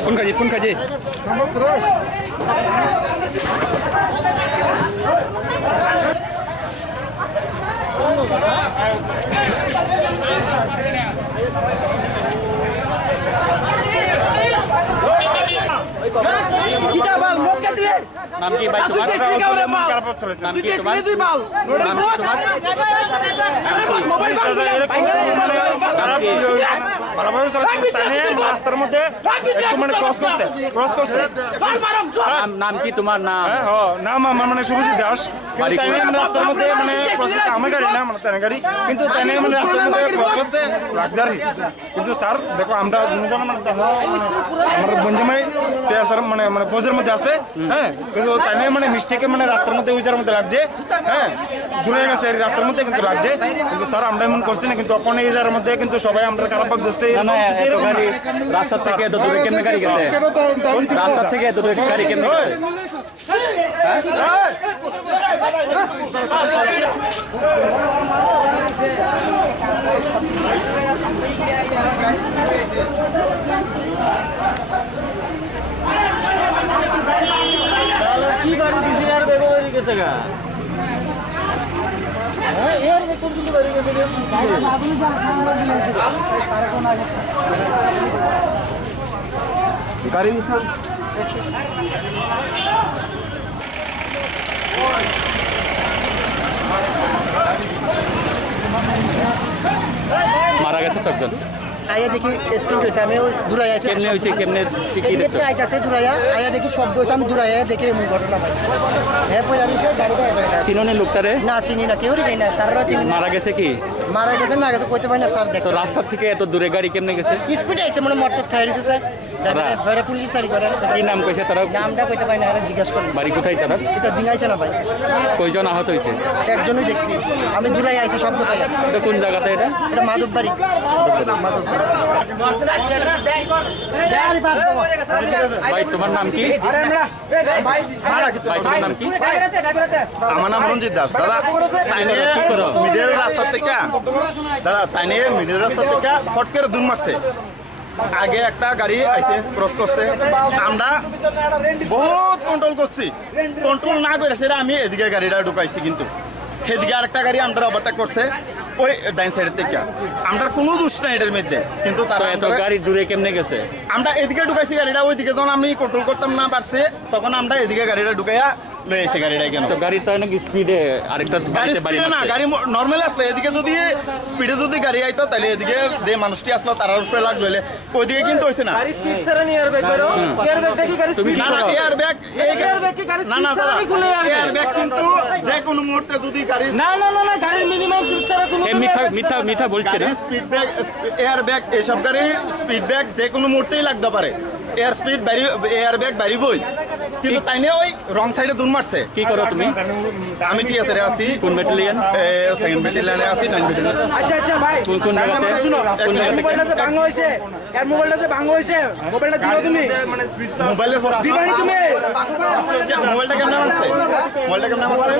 phun kaji kita bal mau kasih नाम की बात तुम्हारा नाम की तुम्हारा नाम की मोबाइल রাস্তার মধ্যে একটু মানে ক্রস করছে नाम की तुम्हारा नाम নাম আমার মানে শুভজিৎ দাস রাস্তার মধ্যে মানে আমার গাড়ি না মানে তেনা গাড়ি কিন্তু তেনে মানে রাস্তার মধ্যে ক্রস করছে লাক্সারি কিন্তু স্যার দেখো আমরা আমার বঞ্জমাই স্যার মানে মানে ফৌজের মধ্যে আছে হ্যাঁ কিন্তু তেনে মানে মিস্টেকে মানে রাস্তার মধ্যে উইজার মধ্যে লাগছে হ্যাঁ দূরে গেছে রাস্তার মধ্যে কিন্তু লাগছে কিন্তু স্যার আমরা এমন করছি না কিন্তু অপনে ইজার মধ্যে কিন্তু সবাই আমরা খারাপ ভাবতেছি রাস্তা থেকে এত দূরে কেমনে গাড়ি গেছে রাস্তা থেকে এত দূরে গাড়ি কেমনে গেছে কি গাড়ি দিছি আর দেখো বেরিয়ে গেছে গা এর কোন দিকে বেরিয়ে গেছে গাড়ি নিছান মারা গেছে তখন আয়া দেখি স্ক্রিন হয়েছে আমি দূরাই আছি কেমনে হয়েছে কেমনে এদিকে আইতাছে দূরাইয়া আয়া দেখি শব্দ হয়েছে আমি দূরাইয়া দেখি এমন ঘটনা পাই হ্যাঁ পরে আমি গাড়িটা চিনোনে লোকটারে না চিনি না কেউ চিনি না তারা চিনি মারা গেছে কি মারা গেছে না গেছে কইতে পারি না স্যার দেখো রাস্তা থেকে এত দূরে গাড়ি কেমনে গেছে স্পিডে আইছে মানে মোটর খাই দিছে স্যার বাইরে পুলিশ সারি করে কি নাম কইছে তারা নামটা কইতে পারি না আর জিজ্ঞাসা করি বাড়ি কোথায় তারা এটা জিঙ্গাইছে না ভাই কয়জন আহত হয়েছে একজনই দেখছি আমি দূরাই আইছি শব্দ পাই এটা কোন জায়গাতে এটা এটা মাধববাড়ি ভাই তোমার নাম কি ভাই তোমার নাম কি আমার নাম রঞ্জিত দাস দাদা মিডিল রাস্তা থেকে দাদা তাই নিয়ে মিডিল রাস্তা থেকে ফট করে দুম মারছে আগে একটা গাড়ি আইছে ক্রস করছে আমরা বহুত কন্ট্রোল করছি কন্ট্রোল না করে সেটা আমি এদিকে গাড়িটা ঢুকাইছি কিন্তু সেদিকে আরেকটা গাড়ি আমরা ওভারটেক করছে ওই ডাইন সাইডের থেকে আমরা কোনো দোষ নাই এটার মধ্যে কিন্তু তারা এত গাড়ি দূরে কেমনে গেছে আমরা এদিকে ঢুকাইছি গাড়িটা ওইদিকে যখন আমি কন্ট্রোল করতাম না পারছে তখন আমরা এদিকে গাড়িটা ঢুকাইয়া লয়ে এসে গাড়িটা কেন তো গাড়ি তো অনেক স্পিডে আরেকটা গাড়ি বাড়িতে বাড়ি স্পিডে না গাড়ি নর্মাল আসলে এদিকে যদি স্পিডে যদি গাড়ি আইতো তাহলে এদিকে যে মানুষটি আসলো তার উপরে লাগলো ওইদিকে কিন্তু হইছে না গাড়ি স্পিড ছাড়া নি এয়ার ব্যাগ করো এয়ার ব্যাগটা কি গাড়ি তুমি স্পিড কি না করো এয়ার ব্যাগ কি গাড়ি না না স্পিড ছাড়া খুলে এয়ার ব্যাগ কিন্তু যে কোনো মুহূর্তে যদি গাড়ি না না না না গাড়ির মিনিমাম স্পিড ছাড়া তুমি এ মিথ্যা বলছে না স্পিড ব্যাগ এয়ার ব্যাগ এসব গাড়ির স্পিড ব্যাগ যে কোনো মুহূর্তেই লাগতে পারে এয়ার ব্যাগ বাড়িবই কিন্তু তাই নিয়ে ওই রং সাইডে দুন মারছে কি করো তুমি আমি টিএসআরে আছি কোন ব্যাটালিয়ন সেকেন্ড ব্যাটালিয়নে আছি 9 ব্যাটালিয়ন আচ্ছা আচ্ছা ভাই কোন জায়গাতে শুনো কোন জায়গাতে মোবাইলটা ভাঙা হইছে এর মোবাইলটা ভাঙা হইছে মোবাইলটা দিও তুমি মোবাইলের ফটো দিবানি তুমি মোবাইলটা কেমন আছে মোবাইলটা কেমন আছে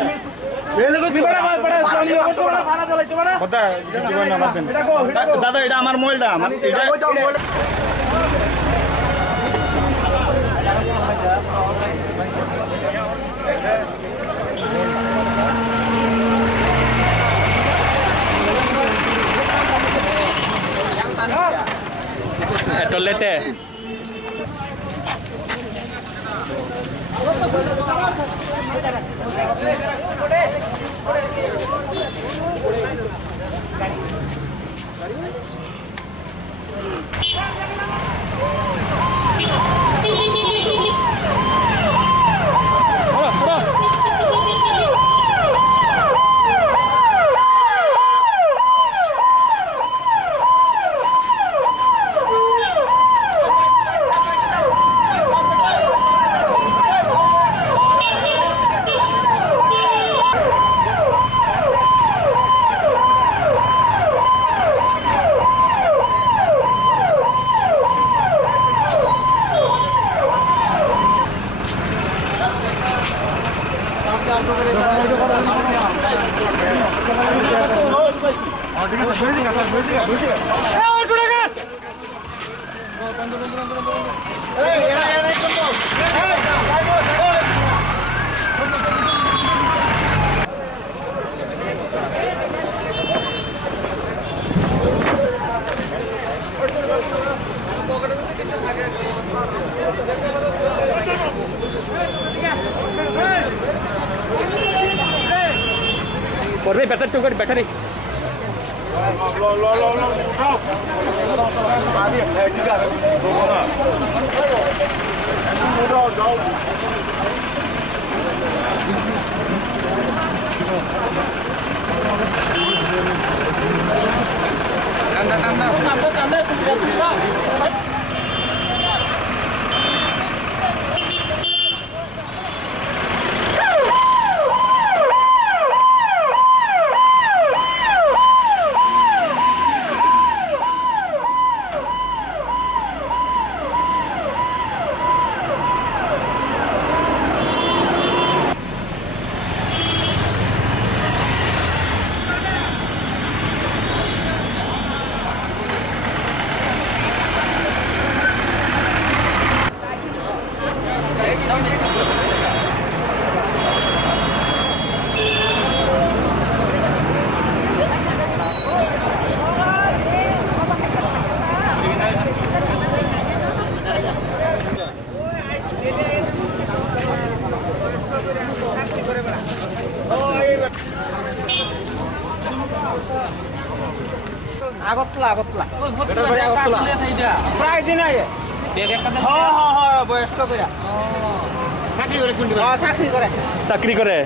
দাদা এটা আমার মোবাইলটা আমার টয়লেটে পড়বে ব্যাটারি টুকার ব্যাটারি আগরতলা প্রায় দিন আগে বয়স্ক করে চাকরি করে কোন চাকরি করে চাকরি করে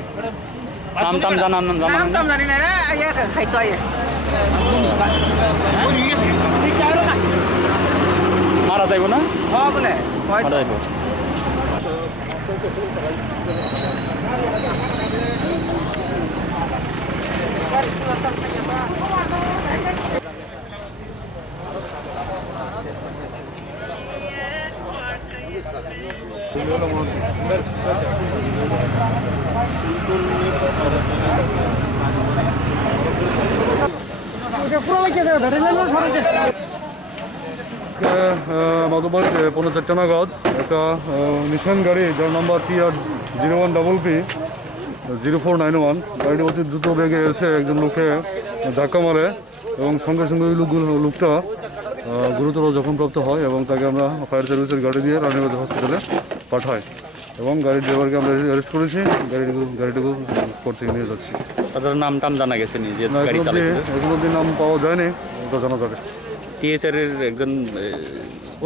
নাম টাম জানান নাম টাম জানি না রে আইয়া খাইতো আইয়া মারা যাইব না বলে মারা যাইব মাধববাড়ি 4:30 নাগাদ একটা নিশান গাড়ি যার নাম্বার TR01PP 0491 গাড়িটি অতি দ্রুত বেগে এসে একজন লোককে ধাক্কা মারে এবং সঙ্গে সঙ্গে ওই লোকটা গুরুতর জখমপ্রাপ্ত হয় এবং তাকে আমরা ফায়ার সার্ভিসের গাড়ি দিয়ে রানীবাজার হসপিটালে পাঠাই এবং গাড়ির ড্রাইভারকে আমরা অ্যারেস্ট করেছি গাড়িটিকে স্পট থেকে নিয়ে যাচ্ছি। তাদের নাম টাম জানা গেছে নি যে গাড়ি এখন অব্দি নাম পাওয়া যায়নি, ওটা জানা যাবে। টিএসআর এর একজন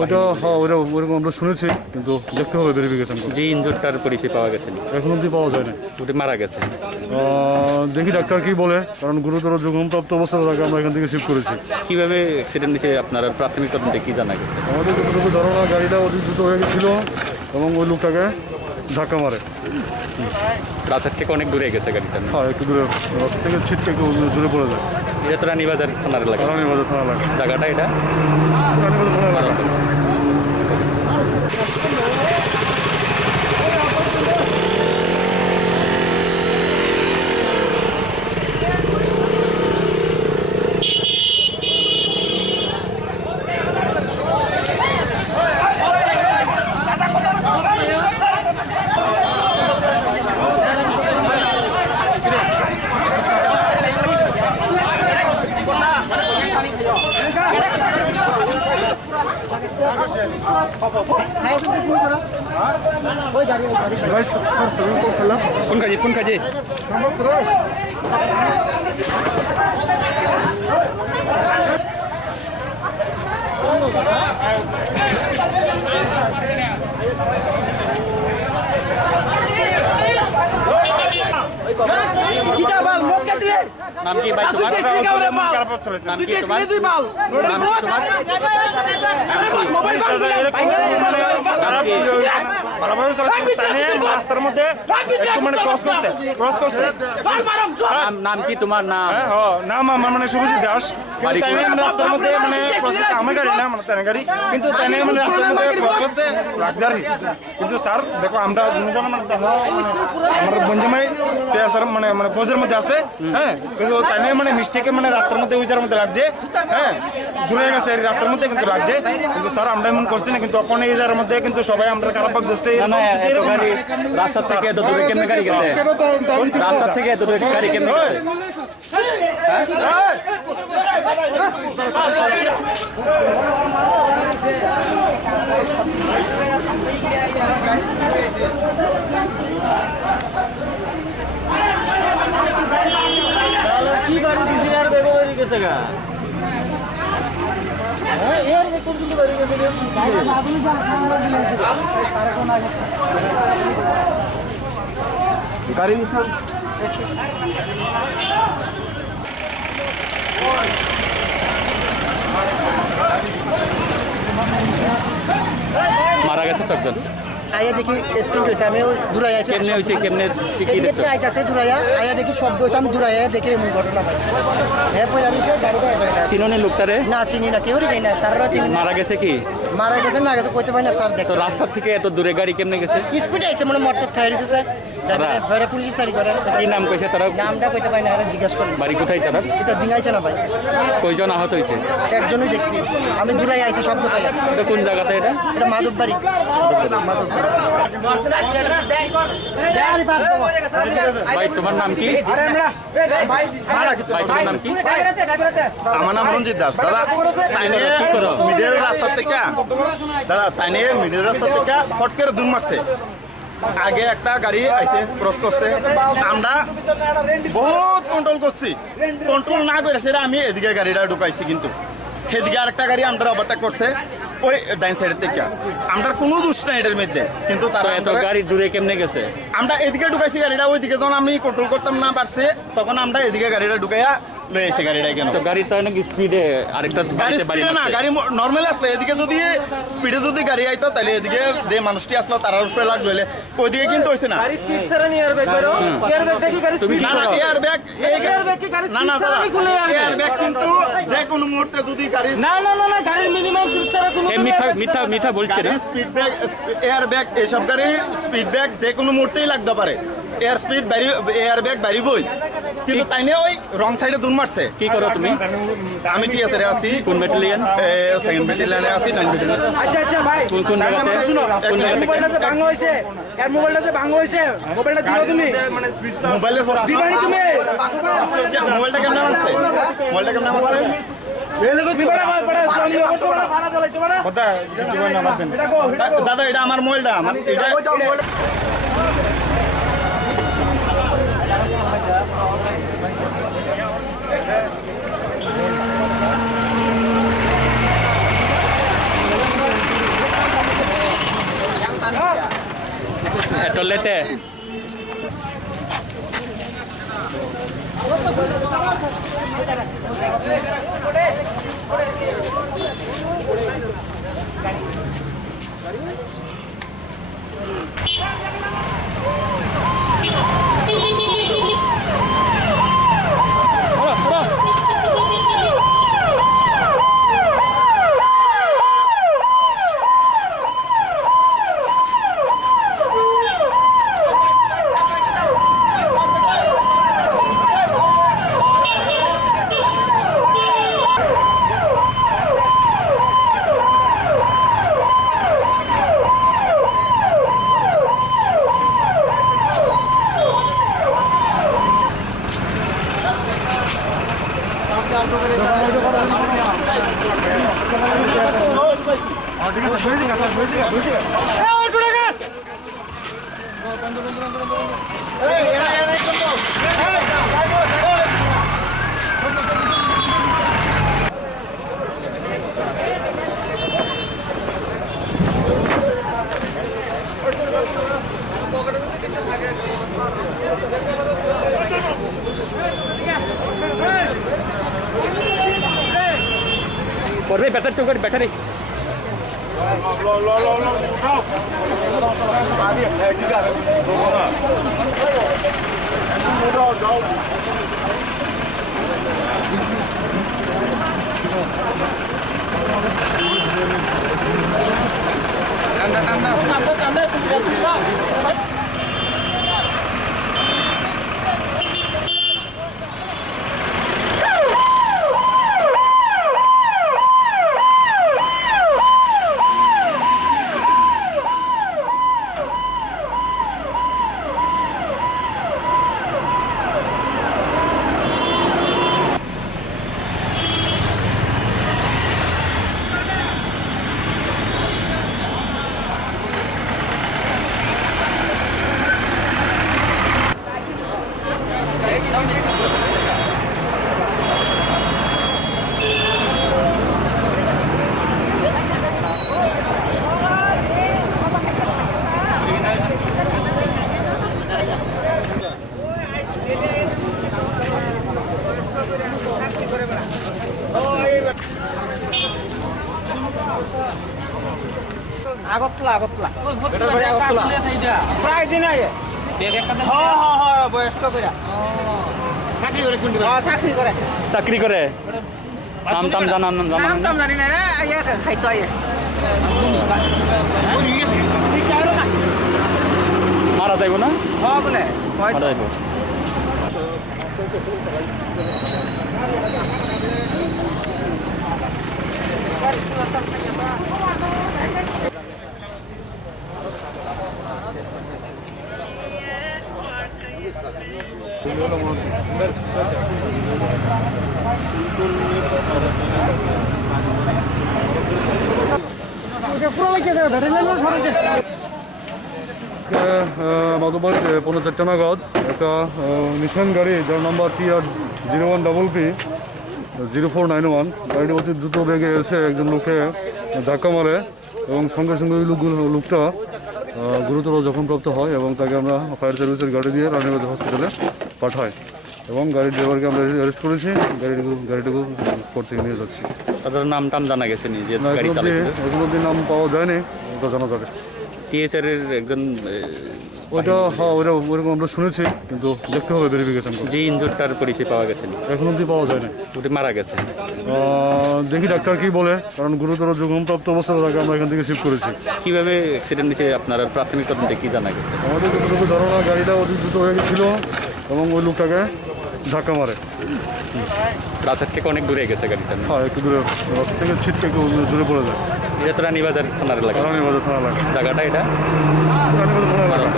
ওইটা ওরকম আমরা শুনেছি, কিন্তু দেখতে হবে ভেরিফিকেশন করে। যে ইনজুরটার পরিচয় পাওয়া গেছে এখন অব্দি পাওয়া যায়নি, ওটি মারা গেছে। দেখি ডাক্তার কি বলে, কারণ গুরুতর জখমপ্রাপ্ত অবস্থায় তাকে আমরা এখান থেকে শিফট করেছি। কিভাবে অ্যাক্সিডেন্ট হয়েছে আপনার প্রাথমিক তদন্তে কি জানা গেছে? আমাদের যতটুকু ধারণা গাড়িটা অতি দ্রুত হয়ে গেছিল এবং ওই লোকটাকে ধাক্কা মারে। রাস্তার থেকে অনেক দূরে গেছে গাড়িটা। হ্যাঁ, একটু দূরে, রাস্তা থেকে ছিটকে একটু দূরে পড়ে যায়। এটা তো রানীবাজার থানার এলাকা। রানীবাজার থানা এলাকা জায়গাটা এটা রানীবাজার থানা এলাকা। ফোন কাজে নাম কি ভাই তোমার? নাম কি তোমার? ভালোভাবে চালাচ্ছে তাই নিয়ে রাস্তার মধ্যে একটু মানে ক্রস করছে নাম কি তোমার নাম? নাম আমার মানে শুভজিৎ দাস। বাড়ি তাই নিয়ে রাস্তার মধ্যে মানে প্রসেস আমার গাড়ি না মানে তেনা গাড়ি, কিন্তু তাই নিয়ে মানে রাস্তার মধ্যে ক্রস করছে লাক্সারি। কিন্তু স্যার দেখো আমরা আমার বঞ্জমাই স্যার মানে মানে ফৌজের মধ্যে আছে, হ্যাঁ, কিন্তু তাই নিয়ে মানে মিস্টেকে মানে রাস্তার মধ্যে ওইটার মধ্যে লাগছে, হ্যাঁ, দূরে গেছে রাস্তার মধ্যে কিন্তু লাগছে। কিন্তু স্যার আমরা এমন করছি না, কিন্তু তখন এই জায়গার মধ্যে কিন্তু সবাই আমরা খারাপ ভাব দিচ্ছে। রাস্তা থেকে এত দূরে কেমনে গাড়ি গেছে? রাস্তা থেকে এত দূরে গাড়ি কেমনে গেছে? কি গাড়ি দিছি আর দেখো বেরিয়ে গেছে গা এর কোন কোন গাড়ি গেছে গাড়ি নিছান মারা গেছে তো একজন। আয়া দেখি স্ক্রিন হয়েছে, আমি দূরে আছি কেমনে হয়েছে? কেমনে কি দেখছো? আইতাছে দূরাইয়া আয়া দেখি শব্দ হয়েছে, আমি দূরাইয়া দেখে এমন ঘটনা পাই। হ্যাঁ পরে আমি গাড়িটা চিনোনি লোকটারে? না চিনি না, কেউ চিনি না, তারা চিনি না। মারা গেছে কি? মারা গেছে না গেছে কইতে পারি না স্যার। তো দেখো রাস্তা থেকে এত দূরে গাড়ি কেমনে গেছে? স্পিড আইছে মানে মোটর খাই রয়েছে স্যার। ভয়রা পুলিশ সারি করে। কি নাম কইছে তারা? নামটা কইতে পারি না, আর জিজ্ঞাসা করেন। বাড়ি কোথায় তারা? এটা জিঙ্গাইছে না ভাই, কয়জন আহত হয়েছে? একজনই দেখছি, আমি দূরাই আইছি শব্দ পাই। এটা কোন জায়গাতে এটা? এটা মাধব বাড়ি। ভাই তোমার নাম কি? ভাই তোমার নাম কি? আমার নাম রঞ্জিত দাস। দাদা তাই নিয়ে কি করো? মিডিয়ার রাস্তা থেকে দাদা তাই নিয়ে মিডিয়ার রাস্তা থেকে ফট করে দুম মারছে। আগে একটা গাড়ি আইছে ক্রস করছে, আমরা বহুত কন্ট্রোল করছি, কন্ট্রোল না করে সেটা আমি এদিকে গাড়িটা ঢুকাইছি, কিন্তু সেদিকে আরেকটা গাড়ি আমরা ওভারটেক করছে ওই ডাইন সাইডের থেকে। আমরা কোনো দোষ নাই এটার মধ্যে, কিন্তু তারা এত গাড়ি দূরে কেমনে গেছে? আমরা এদিকে ঢুকাইছি গাড়িটা, ওইদিকে যখন আমি কন্ট্রোল করতাম না পারছে তখন আমরা এদিকে গাড়িটা ঢুকাইয়া লয়ে আইছি গাড়িটা। কেন তো গাড়ি তো অনেক স্পিডে আরেকটা গাড়ি গাড়িতে বাড়ি স্পিডে না, মারছে। গাড়ি নর্মাল আসলো, এদিকে যদি স্পিডে যদি গাড়ি আইতো তাহলে এদিকে যে মানুষটি আসলো তার উপরে লাগলো, ওইদিকে কিন্তু হইছে না। গাড়ি স্পিড ছাড়া নি এয়ার ব্যাগ করো এয়ার ব্যাগটা কি গাড়ি তুমি স্পিড কি না না করো? এয়ার ব্যাগ না না দাদা এয়ার ব্যাগ কিন্তু যে কোনো মুহূর্তে যদি গাড়ি না না না না গাড়ির মিনিমাম স্পিড ছাড়া তুমি এ মিথ্যা মিথ্যা মিথ্যা বলছে না? স্পিড ব্যাগ এয়ার ব্যাগ এসব গাড়ির স্পিড ব্যাগ যে কোনো মুহূর্তেই লাগতে পারে, এয়ার স্পিড এয়ার ব্যাগ বাড়িবই, কিন্তু তাই নিয়ে ওই রং সাইডে দুন মারছে। কি করো তুমি? আমি টিএসএ আছি, কোন ব্যাটালিয়ন? সেকেন্ড ব্যাটালিয়নে আছি, 9 ব্যাটালিয়ন। আচ্ছা আচ্ছা ভাই কোন কোন জায়গাতে? শুনো কোন জায়গাতে? মোবাইলটা যে ভাঙা হইছে এর মোবাইলটা যে ভাঙা হইছে মোবাইলটা দিও তুমি মোবাইলের দিবানি তুমি মোবাইলটা কেমন মারছে? মোবাইলটা কেমন মারছে? বিবাড়া পড়া জনি অবশ্য ভাড়া চালাইছো মানে কথা জীবন না বাঁচবেন। এটা গো দাদা এটা আমার মোবাইলটা, আমার এটা এত লেটে? পড়বে ব্যাটারি, ব্যাটারি আগরতলা আগরতলা প্রায় দিন আগে বয়স্ক করে চাকরি করে কোন চাকরি করে চাকরি করে নাম টাম জানান নাম টাম জানি না রে আইয়া খাইতো আইয়া মারা যাইব না বলে মারা যাইব মাধববাড়ি 4:45 নাগাদ একটা নিশান গাড়ি যার নাম্বার TR01PP 0491 গাড়িটি অতি দ্রুত বেগে এসে একজন লোকে ধাক্কা মারে এবং সঙ্গে সঙ্গে ওই লোকটা গুরুতর জখমপ্রাপ্ত হয় এবং তাকে আমরা ফায়ার সার্ভিসের গাড়ি দিয়ে রানীগঞ্জ হসপিটালে পাঠাই এবং গাড়ির ড্রাইভারকে আমরা অ্যারেস্ট করেছি গাড়িটুকু স্পট থেকে নিয়ে যাচ্ছি। তাদের নাম টাম জানা গেছে নি যে গাড়ি এখন অব্দি নাম পাওয়া যায়নি, ওটা জানা যাবে। টিএসআর এর একজন ওইটা হ্যাঁ ওইটা ওইরকম আমরা শুনেছি, কিন্তু দেখতে হবে ভেরিফিকেশন করে। যে ইনজুরটার পরিচয় পাওয়া গেছে এখন অব্দি পাওয়া যায়নি, ওটি মারা গেছে। দেখি ডাক্তার কি বলে, কারণ গুরুতর জখমপ্রাপ্ত অবস্থায় তাকে আমরা এখান থেকে শিফট করেছি। কিভাবে অ্যাক্সিডেন্ট হয়েছে আপনার প্রাথমিক তদন্তে কি জানা গেছে? আমাদের যতটুকু ধারণা গাড়িটা অতি দ্রুত হয়ে গেছিল এবং ওই লোকটাকে ধাক্কা মারে। রাস্তার থেকে অনেক দূরে গেছে গাড়িটা? হ্যাঁ একটু দূরে, রাস্তা থেকে ছিটকে একটু দূরে পড়ে যায়। এটা তো রানীবাজার থানার এলাকা? রানীবাজার থানা এলাকা। জায়গাটা এটা রানীবাজার থানা এলাকা।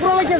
পুরো লাগে